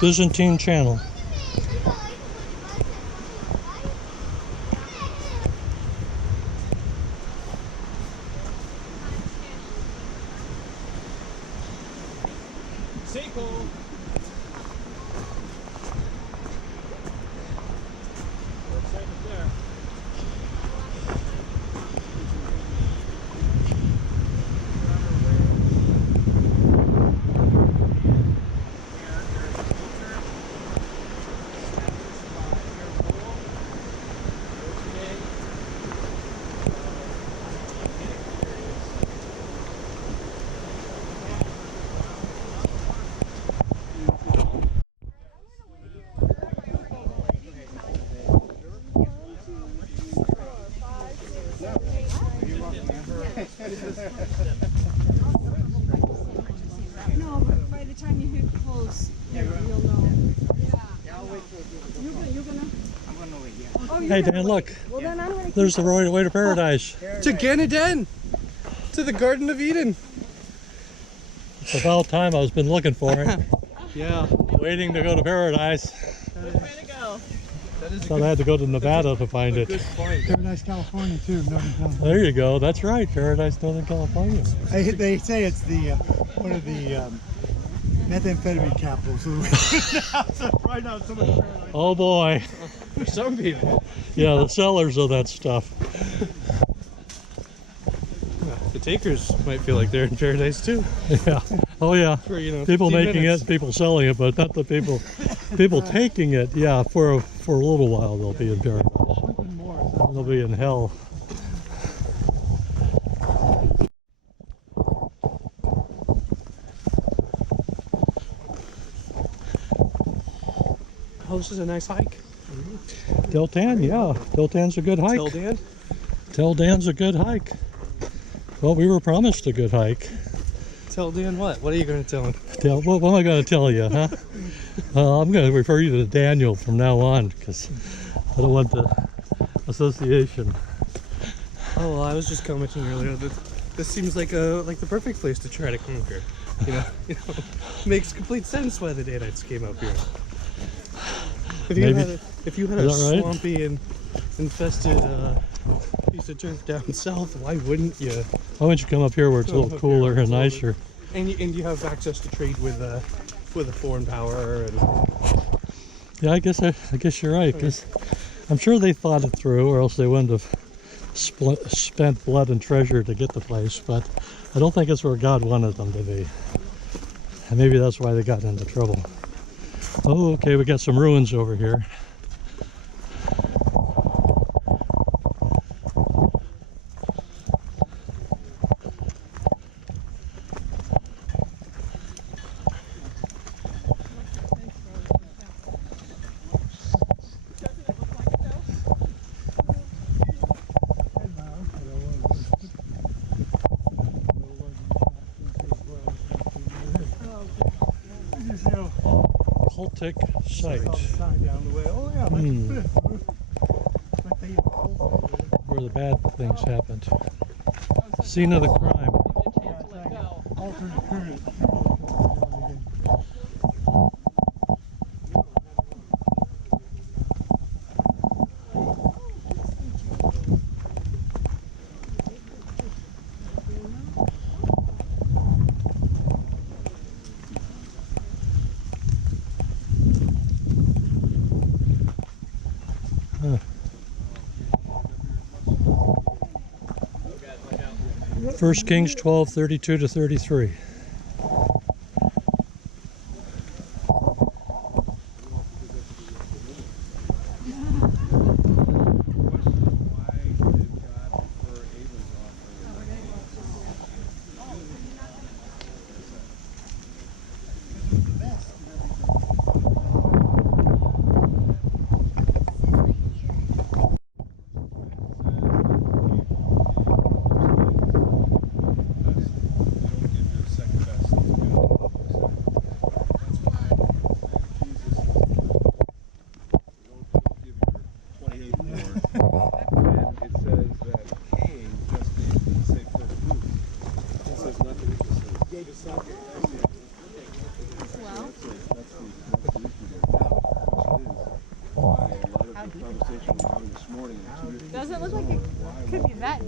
Byzantine Channel. No, but by the time you hit close, you'll know. Yeah, I'll wait for you. You're gonna? I'm gonna wait, yeah. Oh, Hey Dan, look. Well, then I'm gonna There's the way to paradise. To Canada, to the Garden of Eden. It's about time. I've been looking for it. Yeah. Waiting to go to paradise. Which way to go? Thought I had to go to Nevada to find it. Good point. Paradise, California, too. Northern California. There you go. That's right. Paradise, Northern California. They say it's the one of the methamphetamine capitals of the world. Right now, so much paradise. Oh boy. For some people. Yeah, the sellers of that stuff. The takers might feel like they're in paradise too. Yeah. Oh yeah. For, you know, People 15 making minutes. it, people selling it, but not the people. People taking it. Yeah, for a little while they'll be in paradise. They'll be in hell. Oh, this is a nice hike. Tel Dan, yeah. Tel Dan's a good hike. Tel Dan? Tel Dan's a good hike. Well, we were promised a good hike. Tel Dan what? What are you going to tell him? What am I going to tell you, huh? I'm going to refer you to Daniel from now on because I don't want the association. Oh, well, I was just commenting earlier that this seems like the perfect place to try to conquer. You know, makes complete sense why the Danites came up here. If you had a Is that right? swampy and infested piece of turf down south, why wouldn't you? Why don't you come up here where it's a little cooler and nicer? And you have access to trade with a foreign power and. Yeah, I guess you're right. Because I'm sure they thought it through, or else they wouldn't have spent blood and treasure to get the place. But I don't think it's where God wanted them to be. And maybe that's why they got into trouble. Oh, okay, we got some ruins over here. Cultic site. Where the bad things happened. Scene of the crime. Alternate current. First Kings 12:32 to 33.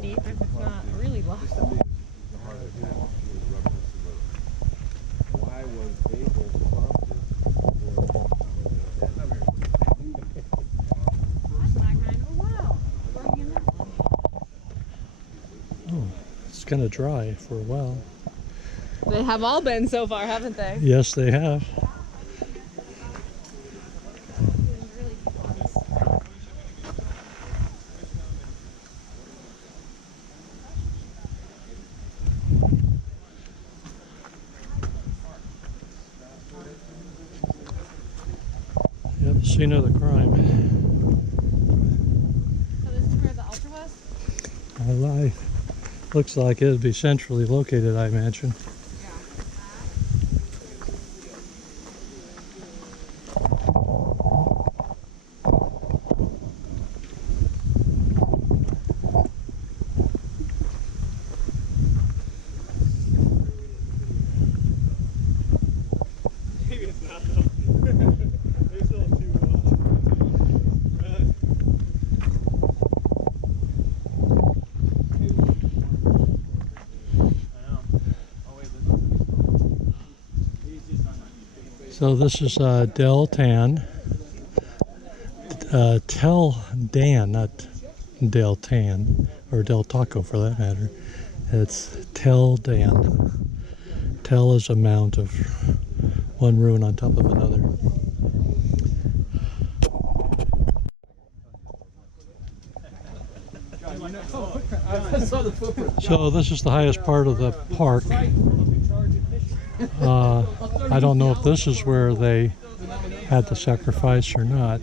deep if it's not really low. Why was Abel prompted for That's not kind of a well. Going in that one. Oh, it's kind of dry for a while. They have all been so far, haven't they? Yes, they have. Yep, scene of the crime. So this is where the altar was? I lie. Looks like it'd be centrally located, I imagine. So this is Tel Dan. Tel Dan, not Del Tan, or Del Taco for that matter. It's Tel Dan. Tel is a mount of one ruin on top of another. So this is the highest part of the park. I don't know if this is where they had the sacrifice or not.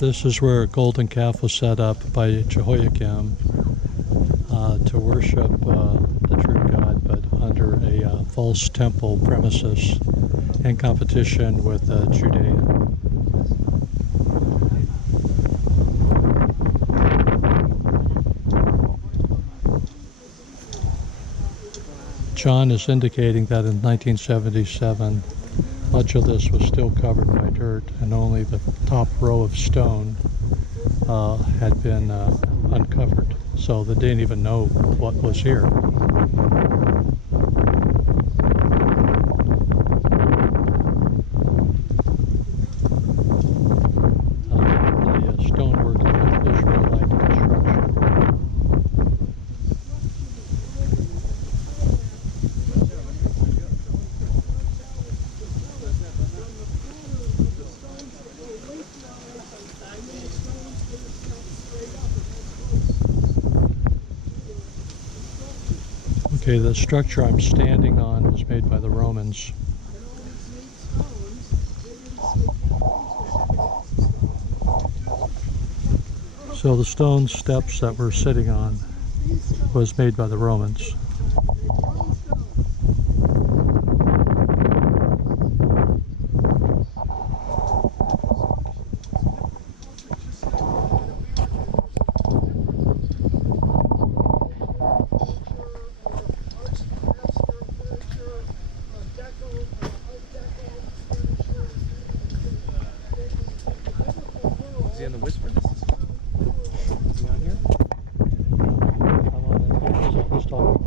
This is where a golden calf was set up by Jehoiakim to worship the true God, but under a false temple premises in competition with Judea. John is indicating that in 1977, much of this was still covered by dirt, and only the top row of stone had been uncovered. So they didn't even know what was here. The stonework of Israelite construction. Okay, the structure I'm standing on was made by the Romans. So the stone steps that we're sitting on was made by the Romans. Is he on the whisper? Is he on here? I'm on it. He's talking.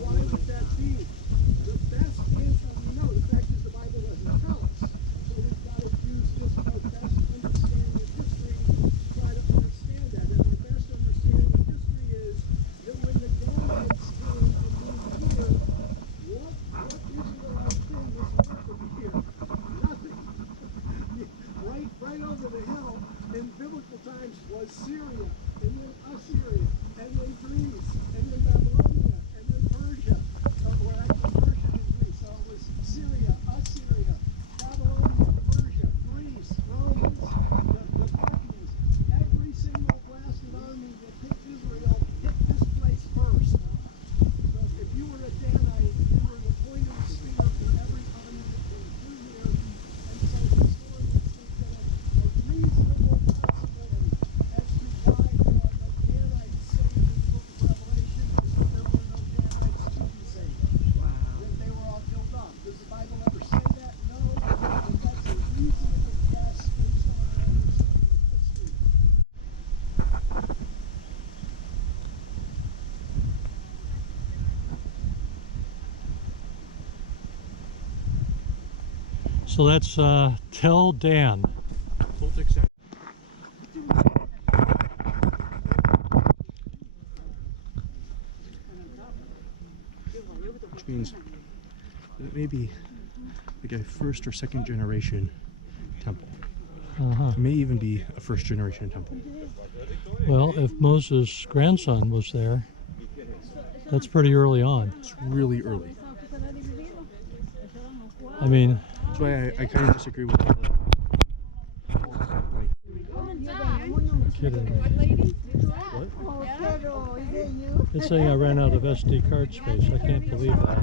Why would that be? So that's Tel Dan. Toltec sound. Which means that it may be like a first or second generation temple. It may even be a first generation temple. Well, if Moses' grandson was there, that's pretty early on. It's really early. I mean, That's why I kind of disagree with all the like, kidding. what? It's saying I ran out of SD card space. I can't believe that.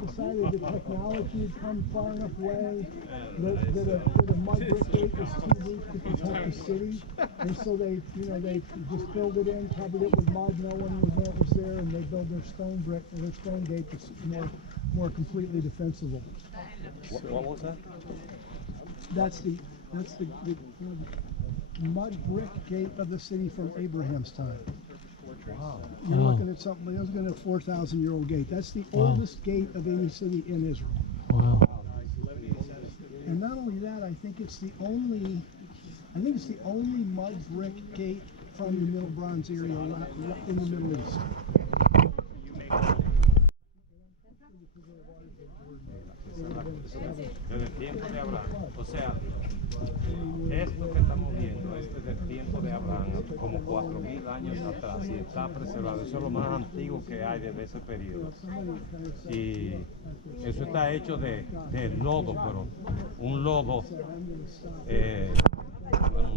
Decided the technology had come far enough away that a mud brick gate was too weak to protect the city, and so they just filled it in, covered it with mud. No one would know it was there, and they built their stone brick or their stone gate that's more completely defensible. What was that? That's the mud brick gate of the city from Abraham's time. Wow. You're Wow. looking at something. You're looking at a 4,000-year-old gate. That's the Wow. oldest gate of any city in Israel. Wow. And not only that, I think it's the only mud brick gate from the Middle Bronze area in the Middle East. Desde el tiempo de Abraham, o sea, esto que estamos viendo, esto es del tiempo de Abraham, como 4.000 años atrás, y está preservado. Eso es lo más antiguo que hay desde ese periodo. Y eso está hecho de lodo, pero un lodo, bueno,